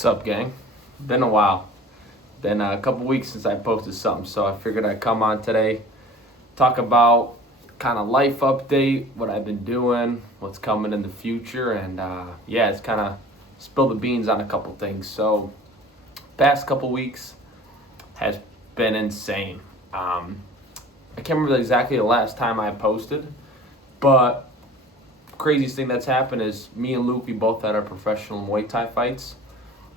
What's up, gang? Been a while. Been a couple weeks since I posted something, so I figured I'd come on today, talk about kind of life update, what I've been doing, what's coming in the future, and it's kind of spill the beans on a couple things. So, past couple weeks has been insane. I can't remember exactly the last time I posted, but craziest thing that's happened is me and Luke, we both had our professional Muay Thai fights,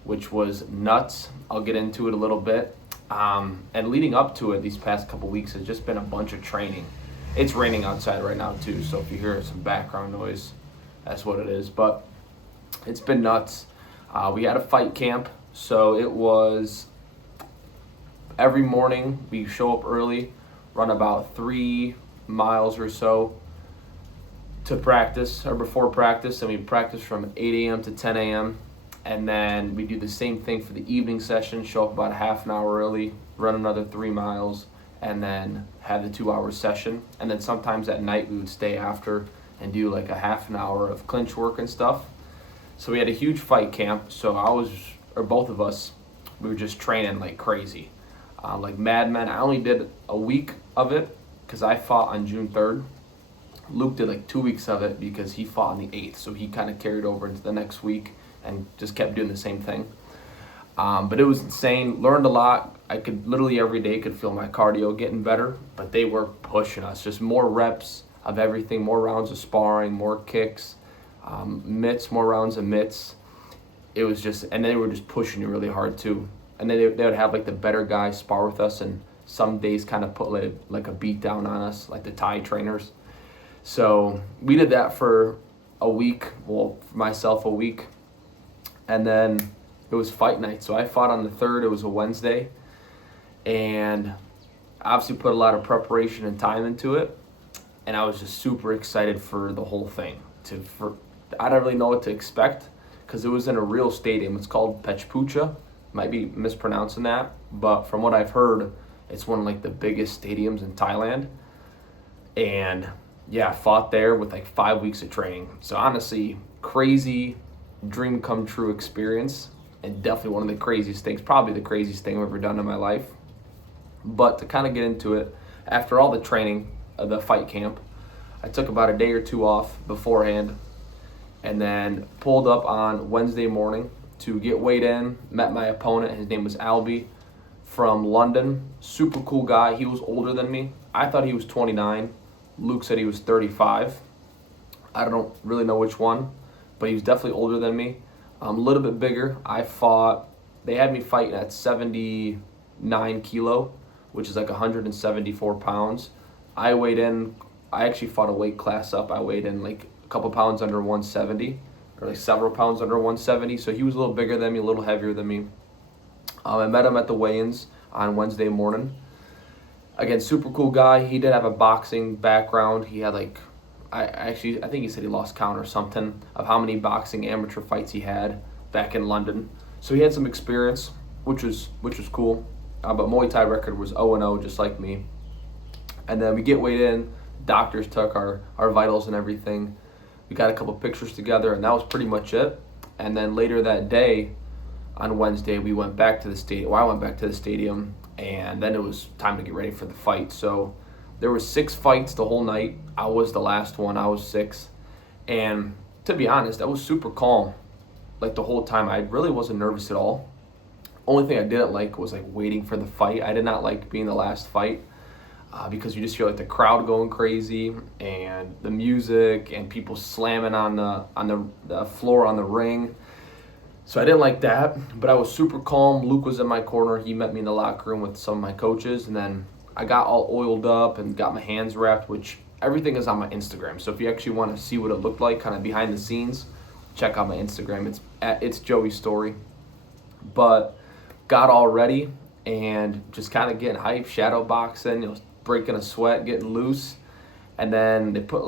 which was nuts. I'll get into it a little bit. And leading up to it, these past couple weeks has just been a bunch of training. It's raining outside right now too, so if you hear some background noise, that's what it is. But it's been nuts. We had a fight camp, so it was every morning we show up early, run about 3 miles or so to practice or before practice, and we practice from 8 a.m. to 10 a.m. And then we do the same thing for the evening session, show up about a half an hour early, run another 3 miles, and then have the 2-hour session. And then sometimes at night we would stay after and do like a half an hour of clinch work and stuff. So we had a huge fight camp. So both of us, we were just training like crazy, like madmen. I only did a week of it because I fought on June 3rd. Luke did like 2 weeks of it because he fought on the 8th. So he kind of carried over into the next week and just kept doing the same thing. But it was insane. Learned a lot. I could literally every day could feel my cardio getting better, but they were pushing us. Just more reps of everything, more rounds of sparring, more kicks, mitts, more rounds of mitts. It was just, and they were just pushing you really hard too. And then they would have like the better guys spar with us, and some days kind of put like a beat down on us, like the Thai trainers. So we did that for a week. Well, for myself, a week. And then it was fight night. So I fought on the 3rd. It was a Wednesday. And obviously put a lot of preparation and time into it. And I was just super excited for the whole thing. I don't really know what to expect because it was in a real stadium. It's called Pechpucha. Might be mispronouncing that. But from what I've heard, it's one of like the biggest stadiums in Thailand. And yeah, I fought there with like 5 weeks of training. So honestly, crazy dream come true experience, and definitely one of the craziest things, probably the craziest thing I've ever done in my life. But to kind of get into it, after all the training of the fight camp, I took about a day or two off beforehand and then pulled up on Wednesday morning to get weighed in, met my opponent. His name was Albie from London. Super cool guy. He was older than me. I thought he was 29. Luke said he was 35. I don't really know which one, but he was definitely older than me. A little bit bigger. They had me fighting at 79 kilo, which is like 174 pounds. I actually fought a weight class up. I weighed in like a couple pounds under 170, or like several pounds under 170. So he was a little bigger than me, a little heavier than me. I met him at the weigh-ins on Wednesday morning. Again, super cool guy. He did have a boxing background. He had like, I think he said he lost count or something of how many boxing amateur fights he had back in London. So he had some experience, which was cool. But Muay Thai record was 0-0, just like me. And then we get weighed in. Doctors took our vitals and everything. We got a couple pictures together, and that was pretty much it. And then later that day, on Wednesday, we went back to the stadium. Well, I went back to the stadium, and then it was time to get ready for the fight. So there were 6 fights the whole night. I was the last one. I was 6th. And to be honest, I was super calm like the whole time. I really wasn't nervous at all. Only thing I didn't like was like waiting for the fight. I did not like being the last fight because you just feel like the crowd going crazy and the music and people slamming on the floor on the ring. So I didn't like that, but I was super calm. Luke was in my corner. He met me in the locker room with some of my coaches, and then I got all oiled up and got my hands wrapped, which everything is on my Instagram. So if you actually want to see what it looked like kind of behind the scenes, check out my Instagram. It's Joey's Story. But got all ready and just kind of getting hyped, shadow boxing, breaking a sweat, getting loose. And then they put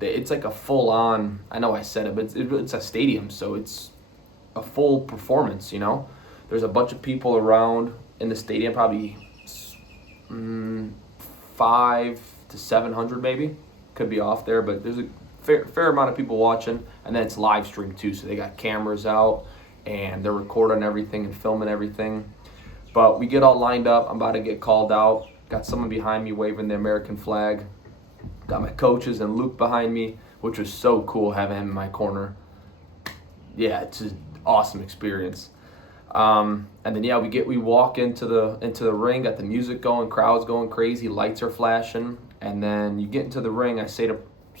it's like a full on, I know I said it, but it's a stadium, so it's a full performance, There's a bunch of people around in the stadium, probably 500 to 700 maybe. Could be off there, but there's a fair amount of people watching, and then it's live streamed too, so they got cameras out, and they're recording everything and filming everything. But we get all lined up. I'm about to get called out. Got someone behind me waving the American flag. Got my coaches and Luke behind me, which was so cool having him in my corner. Yeah, it's an awesome experience. And then we walk into the ring, got the music going, crowds going crazy, lights are flashing, and then you get into the ring. I said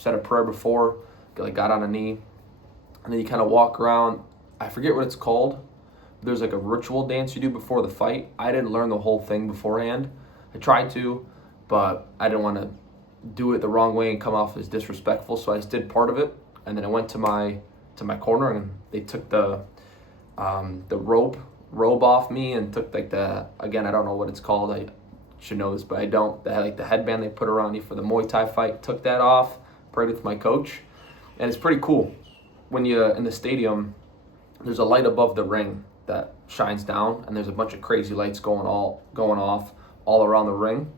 a prayer before, got on a knee, and then you kind of walk around. I forget what it's called. There's like a ritual dance you do before the fight. I didn't learn the whole thing beforehand. I tried to, but I didn't want to do it the wrong way and come off as disrespectful, so I just did part of it, and then I went to my corner, and they took the robe off me and took like again, I don't know what it's called. I should know this, but I don't. They had like the headband they put around you for the Muay Thai fight. Took that off, prayed with my coach, and it's pretty cool. When you're in the stadium, there's a light above the ring that shines down, and there's a bunch of crazy lights going off all around the ring.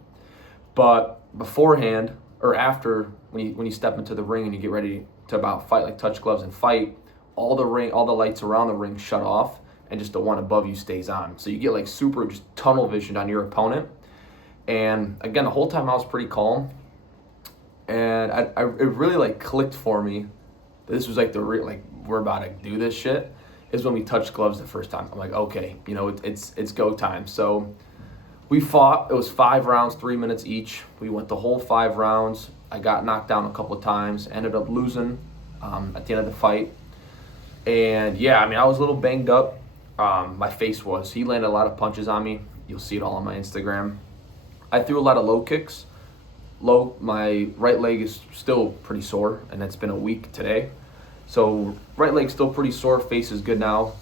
But beforehand or after, when you step into the ring and you get ready to about fight, like touch gloves and fight, all the lights around the ring shut off, and just the one above you stays on. So you get like super just tunnel vision on your opponent. And again, the whole time I was pretty calm, and it really like clicked for me. This was like we're about to do this shit. Is when we touched gloves the first time. I'm like, okay, it's go time. So we fought. It was 5 rounds, 3 minutes each. We went the whole 5 rounds. I got knocked down a couple of times. Ended up losing at the end of the fight. And yeah, I was a little banged up. My face was. He landed a lot of punches on me. You'll see it all on my Instagram. I threw a lot of low kicks. My right leg is still pretty sore, and it's been a week today. So right leg's still pretty sore. Face is good now.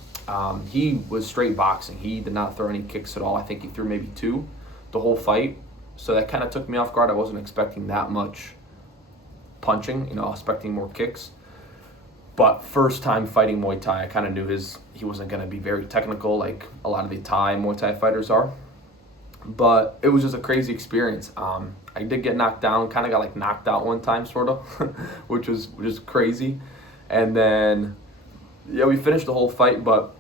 He was straight boxing. He did not throw any kicks at all. I think he threw maybe 2 the whole fight. So that kind of took me off guard. I wasn't expecting that much punching. I was expecting more kicks. But first time fighting Muay Thai, I kind of knew he wasn't going to be very technical like a lot of the Thai Muay Thai fighters are. But it was just a crazy experience. I did get knocked down, kind of got like knocked out one time sort of, which was just crazy. And then, yeah, we finished the whole fight. But,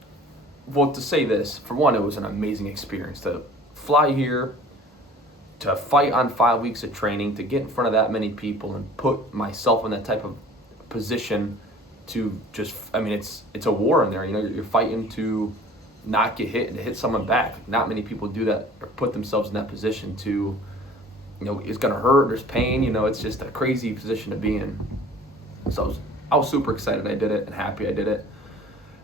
well, to say this, for one, it was an amazing experience to fly here, to fight on 5 weeks of training, to get in front of that many people and put myself in that type of position to just, it's a war in there. You're fighting to not get hit and to hit someone back. Not many people do that or put themselves in that position to, it's going to hurt, there's pain, it's just a crazy position to be in. So I was super excited I did it and happy I did it.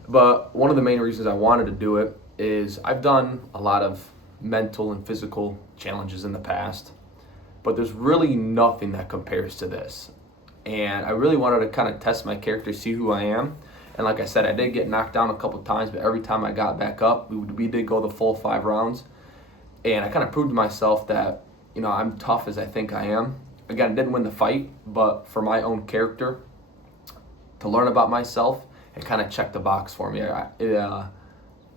But one of the main reasons I wanted to do it is I've done a lot of mental and physical challenges in the past, but there's really nothing that compares to this. And I really wanted to kind of test my character, see who I am. And like I said, I did get knocked down a couple times, but every time I got back up, we did go the full 5 rounds. And I kind of proved to myself that, I'm tough as I think I am. Again, I didn't win the fight, but for my own character, to learn about myself, it kind of checked the box for me. Now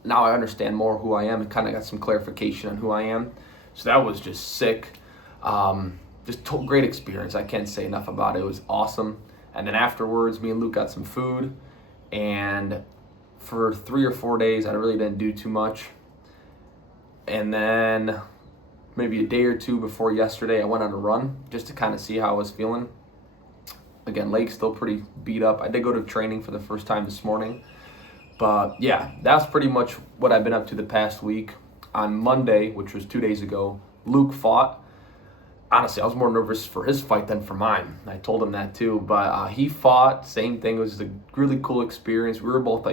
I understand more who I am and kind of got some clarification on who I am. So that was just sick. Great experience. I can't say enough about it. It was awesome. And then afterwards, me and Luke got some food. And for 3 or 4 days, I really didn't do too much. And then maybe a day or 2 before yesterday, I went on a run just to kind of see how I was feeling. Again, leg's still pretty beat up. I did go to training for the first time this morning. But yeah, that's pretty much what I've been up to the past week. On Monday, which was 2 days ago, Luke fought. Honestly, I was more nervous for his fight than for mine. I told him that too. But he fought, same thing. It was a really cool experience. We were both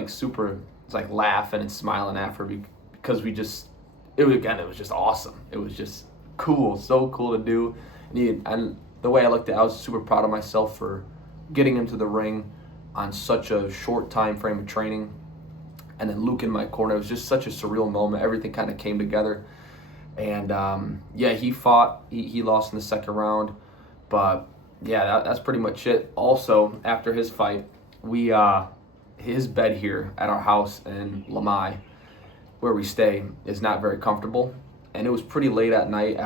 laughing and smiling after because it was just awesome. It was just cool, so cool to do. And the way I looked at it, I was super proud of myself for getting into the ring on such a short time frame of training. And then Luke in my corner, it was just such a surreal moment. Everything kind of came together. And he fought. He lost in the second round. But yeah, that's pretty much it. Also, after his fight, his bed here at our house in Lamai, where we stay, is not very comfortable. And it was pretty late at night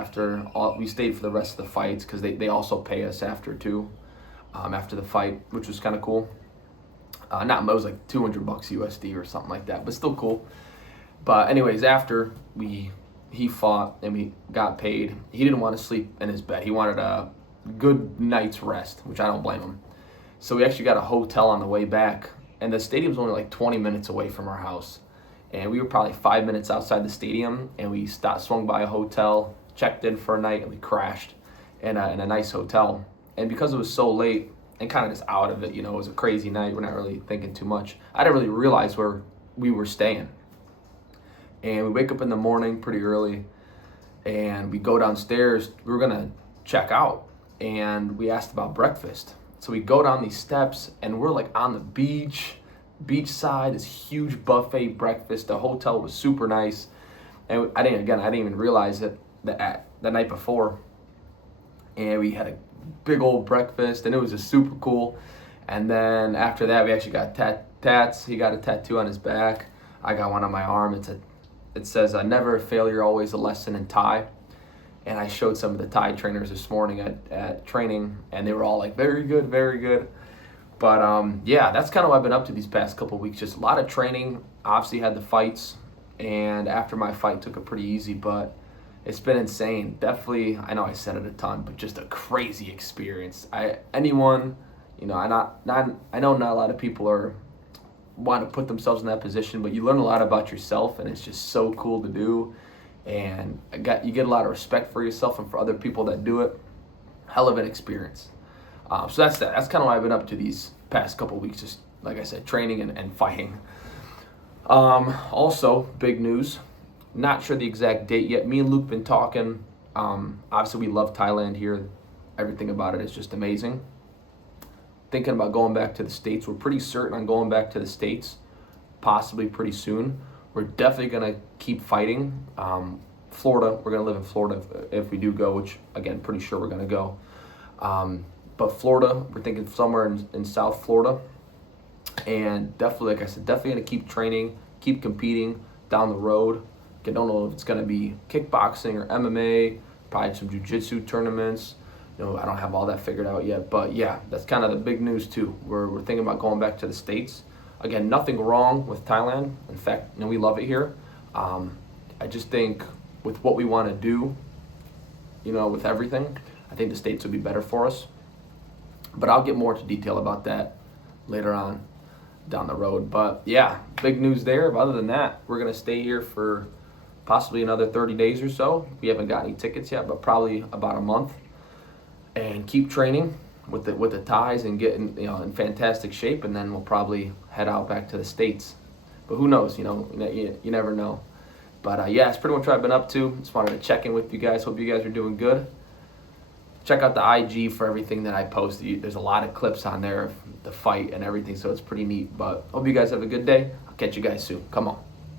we stayed for the rest of the fights because they also pay us after too, after the fight, which was kind of cool. Not, it was like $200 USD or something like that, but still cool. But anyways, after he fought and we got paid, he didn't want to sleep in his bed. He wanted a good night's rest, which I don't blame him. So we actually got a hotel on the way back, and the stadium's only like 20 minutes away from our house. And we were probably 5 minutes outside the stadium, and we swung by a hotel, checked in for a night, and we crashed in a nice hotel. And because it was so late and kind of just out of it, it was a crazy night. We're not really thinking too much. I didn't really realize where we were staying. And we wake up in the morning pretty early, and we go downstairs. We were gonna check out, and we asked about breakfast. So we go down these steps, and we're like on the beach side, this huge buffet breakfast. The hotel was super nice, and I didn't even realize it the night before. And we had a big old breakfast, and it was just super cool. And then after that, we actually got tats. He got a tattoo on his back. I got one on my arm. It says, "Never a failure, always a lesson" in Thai. And I showed some of the Thai trainers this morning at training, and they were all like, "Very good, very good." But yeah, that's kind of what I've been up to these past couple of weeks. Just a lot of training. Obviously had the fights, and after my fight took it pretty easy, but it's been insane. Definitely, I know I said it a ton, but just a crazy experience. I know not a lot of people want to put themselves in that position, but you learn a lot about yourself, and it's just so cool to do. And you get a lot of respect for yourself and for other people that do it. Hell of an experience. So that's that. That's kind of what I've been up to these past couple weeks. Just like I said, training and fighting. Also, big news. Not sure the exact date yet. Me and Luke been talking. Obviously, we love Thailand here. Everything about it is just amazing. Thinking about going back to the States. We're pretty certain on going back to the States, possibly pretty soon. We're definitely going to keep fighting. Florida, we're going to live in Florida if we do go, which, again, pretty sure we're going to go. But Florida, we're thinking somewhere in South Florida. And definitely, like I said, definitely going to keep training, keep competing down the road. I don't know if it's going to be kickboxing or MMA, probably some jiu-jitsu tournaments. I don't have all that figured out yet. But yeah, that's kind of the big news too. We're thinking about going back to the States. Again, nothing wrong with Thailand. In fact, we love it here. I just think with what we want to do, with everything, I think the States would be better for us. But I'll get more into detail about that later on down the road. But yeah, big news there. But other than that, we're going to stay here for possibly another 30 days or so. We haven't got any tickets yet, but probably about a month. And keep training with the Thais and getting in fantastic shape, and then we'll probably head out back to the States. But who knows? You never know. But yeah, it's pretty much what I've been up to. Just wanted to check in with you guys. Hope you guys are doing good. Check out the IG for everything that I post. There's a lot of clips on there of the fight and everything, so it's pretty neat. But hope you guys have a good day. I'll catch you guys soon. Come on.